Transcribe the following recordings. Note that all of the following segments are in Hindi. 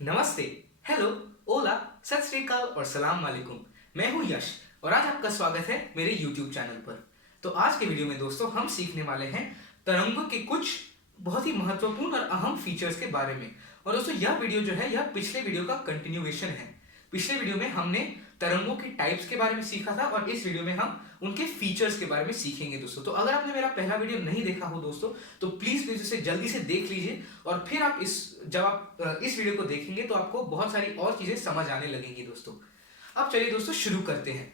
नमस्ते, हेलो, ओला, सत श्री अकाल और सलाम वालेकुम। मैं हूं यश और आज आपका स्वागत है मेरे YouTube चैनल पर। तो आज के वीडियो में दोस्तों हम सीखने वाले हैं तरंगों के कुछ बहुत ही महत्वपूर्ण और अहम फीचर्स के बारे में। और दोस्तों यह वीडियो जो है यह पिछले वीडियो का कंटिन्यूएशन है। पिछले वीडियो में हमने तरंगों के टाइप्स के बारे में सीखा था और इस वीडियो में हम उनके फीचर्स के बारे में सीखेंगे दोस्तों। तो अगर आपने मेरा पहला वीडियो नहीं देखा हो दोस्तों तो प्लीज इसे जल्दी से देख लीजिए और फिर आप जब आप इस वीडियो को देखेंगे तो आपको बहुत सारी और चीजें समझ आने लगेंगी दोस्तों। अब चलिए दोस्तों शुरू करते हैं।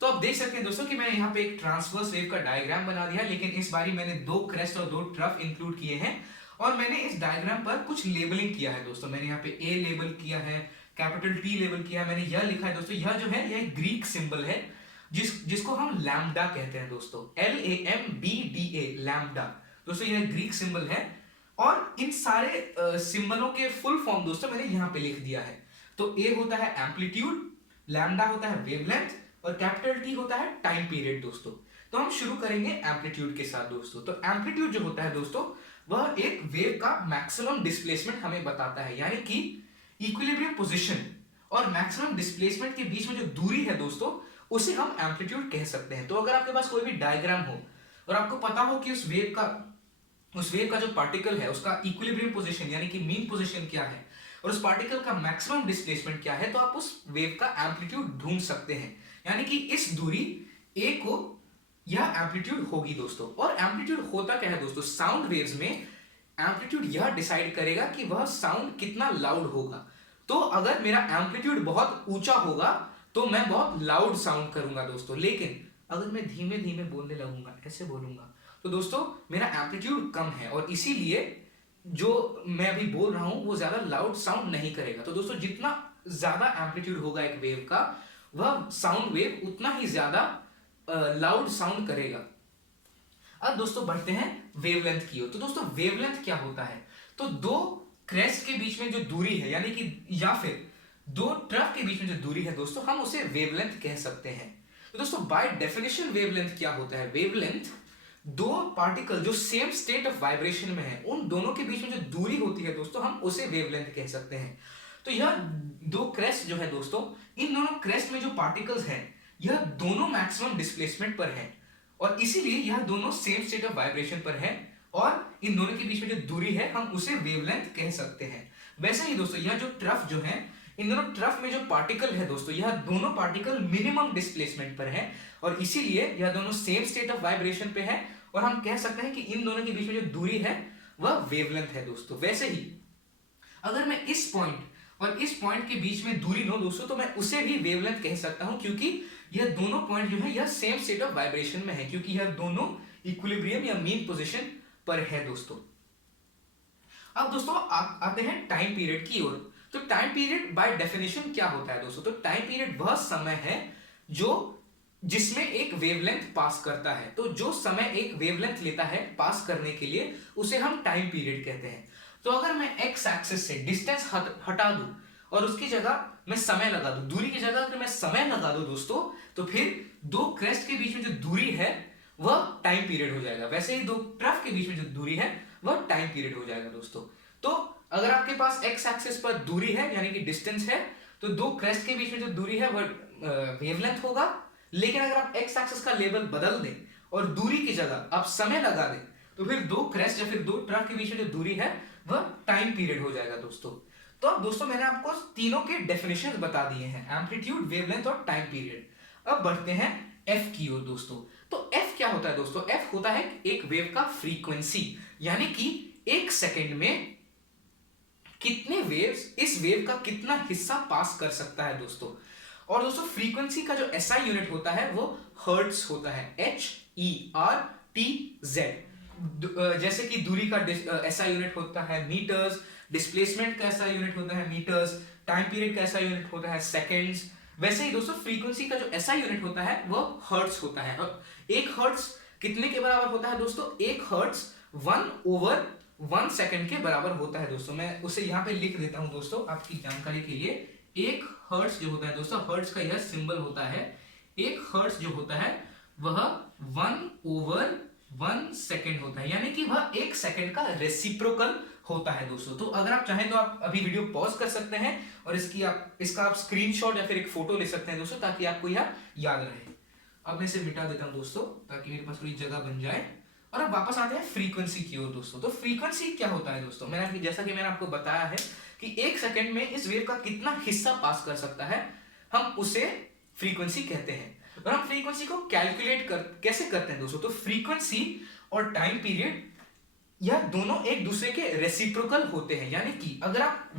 तो आप देख सकते हैं दोस्तों कि मैंने यहाँ पे एक ट्रांसवर्स वेव का डायग्राम बना दिया, लेकिन इस बारी मैंने दो क्रेस्ट और दो ट्रफ इंक्लूड किए हैं और मैंने इस डायग्राम पर कुछ लेबलिंग किया है दोस्तों। मैंने यहाँ पे ए लेबल किया है, कैपिटल टी लेबल किया है, मैंने यह लिखा है दोस्तों, यह जो है यह एक ग्रीक सिंबल है जिसको हम लैम्डा कहते हैं दोस्तों, LAMBDA लैम्डा। दोस्तों यह ग्रीक सिंबल है और इन सारे सिंबलों के फुल फॉर्म दोस्तों मैंने यहाँ पे लिख दिया है। तो ए होता है एम्पलीट्यूड, लैम्डा होता है वेवलेंथ और कैपिटल टी होता है टाइम पीरियड दोस्तों। तो हम शुरू करेंगे एम्पलीट्यूड के साथ दोस्तों। तो एम्पलीट्यूड जो होता है दोस्तों वह एक वेव का मैक्सिमम डिस्प्लेसमेंट हमें बताता है, यानी कि इक्विलिब्रियम पोजीशन और मैक्सिमम डिस्प्लेसमेंट के बीच में जो दूरी है दोस्तों उसे हम एम्पलीट्यूड कह सकते हैं। तो अगर आपके पास कोई भी डायग्राम हो और आपको पता हो कि उस वेव का जो पार्टिकल है उसका इक्विलिब्रियम पोजीशन यानी कि मीन पोजीशन क्या है और उस पार्टिकल का मैक्सिमम डिस्प्लेसमेंट क्या है, तो आप उस वेव का एम्पलीट्यूड ढूंढ सकते हैं। यानी कि इस दूरी ए को यह एम्पलीट्यूड होगी दोस्तों। और एम्पलीट्यूड होता क्या है दोस्तों, साउंड वेव्स में एम्पलीट्यूड यह डिसाइड करेगा कि वह साउंड कितना लाउड होगा। तो अगर मेरा एम्पलीट्यूड बहुत ऊंचा होगा तो मैं बहुत लाउड साउंड करूंगा दोस्तों, लेकिन अगर मैं धीमे धीमे बोलने लगूंगा, ऐसे बोलूंगा, तो दोस्तों मेरा एम्पलीट्यूड कम है और इसीलिए जो मैं अभी बोल रहा हूं वो ज्यादा लाउड साउंड नहीं करेगा। तो दोस्तों जितना ज्यादा एम्पलीट्यूड होगा एक वेव का, वह साउंड वेव उतना ही ज्यादा लाउड साउंड करेगा। अब दोस्तों बढ़ते हैं वेवलेंथ की ओर। तो दोस्तों वेवलेंथ क्या होता है, तो दो क्रेस्ट के बीच में जो दूरी है यानी कि या फिर दो ट्रफ के बीच में जो दूरी है दोस्तों हम उसे वेवलेंथ कह सकते हैं। तो दोस्तों बाय डेफिनेशन वेवलेंथ क्या होता है, वेवलेंथ दो पार्टिकल जो सेम स्टेट ऑफ वाइब्रेशन में है उन दोनों के बीच में जो दूरी होती है दोस्तों हम उसे वेवलेंथ कह सकते हैं। तो यह दो क्रेस्ट जो है दोस्तों, इन दोनों क्रेस्ट में जो पार्टिकल्स हैं यह दोनों मैक्सिमम डिस्प्लेसमेंट पर है और इसीलिए यह दोनों सेम स्टेट ऑफ वाइब्रेशन पर है और इन दोनों के बीच में जो दूरी है हम उसे वेवलेंथ कह सकते हैं। वैसे ही दोस्तों यह जो ट्रफ जो है, इन दोनों ट्रफ में जो पार्टिकल है दोस्तों, यह दोनों पार्टिकल मिनिमम डिस्प्लेसमेंट पर है और इसीलिए यह दोनों सेम स्टेट ऑफ वाइब्रेशन पे है और हम कह सकते हैं कि इन दोनों के बीच में जो दूरी है वह वेवलेंथ है दोस्तों। वैसे ही अगर मैं इस पॉइंट और इस पॉइंट के बीच में दूरी लो दोस्तों तो मैं उसे भी वेवलेंथ कह सकता हूं, क्योंकि यह दोनों पॉइंट जो है यह सेम स्टेट ऑफ वाइब्रेशन में है, क्योंकि यह दोनों इक्विलिब्रियम या मीन पोजीशन पर है दोस्तों। अब दोस्तों आते हैं टाइम पीरियड की ओर। तो टाइम पीरियड बाय डेफिनेशन क्या होता है दोस्तों, तो टाइम पीरियड वह समय है जिसमें एक वेवलेंथ पास करता है। तो जो समय एक वेवलेंथ लेता है पास करने के लिए उसे हम टाइम पीरियड कहते हैं। तो अगर मैं एक्स एक्सिस से डिस्टेंस हटा दूं और उसकी जगह मैं समय लगा दूं, दूरी की जगह अगर मैं समय लगा दूं दोस्तों, तो फिर दो क्रेस्ट के बीच में जो दूरी है वह टाइम पीरियड हो जाएगा। वैसे ही दो ट्रफ के बीच में जो दूरी है वह टाइम पीरियड हो जाएगा दोस्तों। तो अगर आपके पास एक्स एक्सिस पर दूरी है यानी कि डिस्टेंस है, तो दो क्रेस्ट के बीच में जो दूरी है वह वेवलेंथ होगा। लेकिन अगर आप एक्स एक्सिस का लेवल बदल दें और दूरी की जगह आप समय लगा दें, तो फिर दो क्रेस्ट या फिर दो ट्रफ के बीच में जो दूरी है वह टाइम पीरियड हो जाएगा दोस्तों। तो अब दोस्तों मैंने आपको तीनों के डेफिनेशन बता दिए हैं, एम्पलीट्यूड, वेवलेंथ और टाइम पीरियड। अब बढ़ते हैं एफ की ओर दोस्तों। तो एफ क्या होता है दोस्तों, एफ होता है एक वेव का फ्रीक्वेंसी, यानी कि एक सेकेंड में कितने वेव्स इस वेव का कितना हिस्सा पास कर सकता है दोस्तों। और दोस्तों फ्रीक्वेंसी का जो एसआई यूनिट होता है वो हर्ट्ज होता है, HERTZ। जैसे कि दूरी का एसआई यूनिट होता है मीटर्स, डिस्प्लेसमेंट का एसआई यूनिट होता है मीटर्स, टाइम पीरियड का एसआई यूनिट होता है सेकंड्स। वैसे ही दोस्तों फ्रीक्वेंसी का जो एसआई यूनिट होता है वो हर्ट्ज होता है। और एक हर्ट्ज कितने के बराबर होता है दोस्तों, एक हर्ट्ज 1/1 सेकंड के बराबर होता है दोस्तों। मैं उसे यहाँ पे लिख देता हूं दोस्तों आपकी जानकारी के लिए। एक हर्ट्ज जो होता है दोस्तों, हर्ट्ज का यह सिंबल होता है, एक हर्ट्ज जो होता है वह 1/1 सेकंड होता है, यानी कि वह एक सेकंड का रेसिप्रोकल होता है दोस्तों। तो अगर आप चाहें तो आप अभी वीडियो पॉज कर सकते हैं और इसका आप स्क्रीनशॉट या फिर एक फोटो ले सकते हैं दोस्तों, ताकि आपको यह याद रहे। अब मैं इसे मिटा देता हूं दोस्तों, ताकि मेरे पास थोड़ी जगह बन जाए। और अब वापस आते हैं फ्रीक्वेंसी की ओर दोस्तों। तो फ्रीक्वेंसी क्या होता है दोस्तों, जैसा कि मैंने आपको बताया है कि 1 सेकंड में इस वेव का कितना हिस्सा पास कर सकता है, हम उसे फ्रीक्वेंसी कहते हैं। और हम फ्रीक्वेंसी को कैलकुलेट कैसे करते हैं दोस्तों, तो फ्रीक्वेंसी और टाइम पीरियड यह दोनों एक दूसरे के रेसिप्रोकल होते हैं, यानी कि अगर आप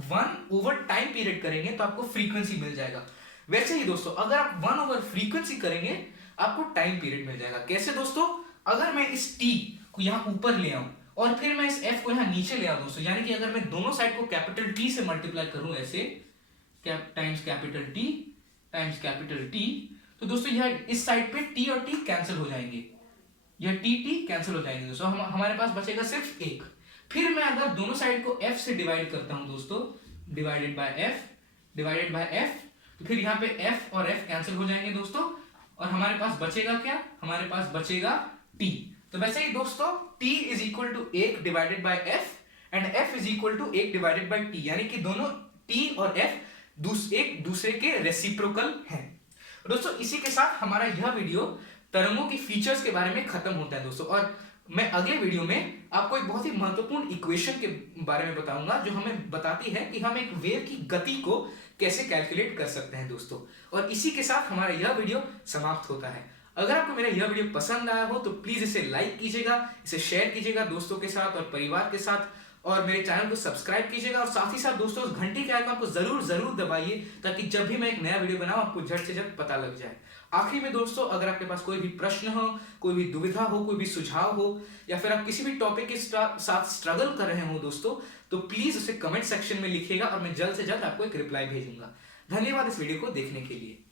1 टाइम पीरियड करेंगे तो आपको फ्रीक्वेंसी मिल जाएगा। वैसे ही दोस्तों अगर आप 1 फ्रीक्वेंसी करेंगे आपको टाइम पीरियड मिल जाएगा। कैसे दोस्तों, अगर मैं इस t को यहां ऊपर ले आऊं और फिर मैं इस f को यहां नीचे ले आऊं दोस्तों, यानी कि अगर मैं दोनों साइड को कैपिटल T से मल्टीप्लाई करूं ऐसे times capital T times capital T, तो दोस्तों यह इस साइड पे t और t कैंसिल हो जाएंगे, यह t कैंसिल हो जाएंगे दोस्तों, हमारे पास बचेगा सिर्फ 1। फिर मैं अगर दोनों साइड को f से डिवाइड करता हूं दोस्तों, डिवाइडेड बाय f, तो फिर यहाँ पे f और f कैंसिल हो जाएंगे दोस्तों, और हमारे पास बचेगा क्या, हमारे पास बचेगा t। तो वैसे ही दोस्तों t is equal to 1 divided by f and f is equal to 1 divided by t, यानी कि दोनों t और f एक दूसरे के रेसिप्रोकल हैं। दोस्तों इसी के साथ हमारा यह वीडियो तरंगों की फीचर्स के बारे में खत्म होता है दोस्तों, और मैं अगले वीडियो में आपको एक बहुत ही महत्वपूर्ण इक्वेशन के बारे में बताऊंगा, जो हमें बताती है कि हम एक वेव की गति को कैसे कैलकुलेट कर सकते हैं दोस्तों। और इसी के साथ हमारा यह वीडियो समाप्त होता है। अगर आपको मेरा यह वीडियो पसंद आया हो तो प्लीज इसे लाइक कीजिएगा, इसे शेयर कीजिएगा दोस्तों के साथ और परिवार के साथ, और मेरे चैनल को सब्सक्राइब कीजिएगा, और साथ ही साथ दोस्तों उस घंटी के आइकन को जरूर दबाइए, ताकि जब भी मैं एक नया वीडियो बनाऊं आपको झट से झट पता लग जाए। आखिरी में दोस्तों अगर आपके पास कोई भी प्रश्न हो, कोई भी दुविधा हो, कोई भी सुझाव हो, या फिर आप किसी भी टॉपिक के साथ स्ट्रगल कर रहे हो दोस्तों, तो प्लीज उसे कमेंट सेक्शन में लिखिएगा और मैं जल्द से जल्द आपको एक रिप्लाई भेजूंगा। धन्यवाद इस वीडियो को देखने के लिए।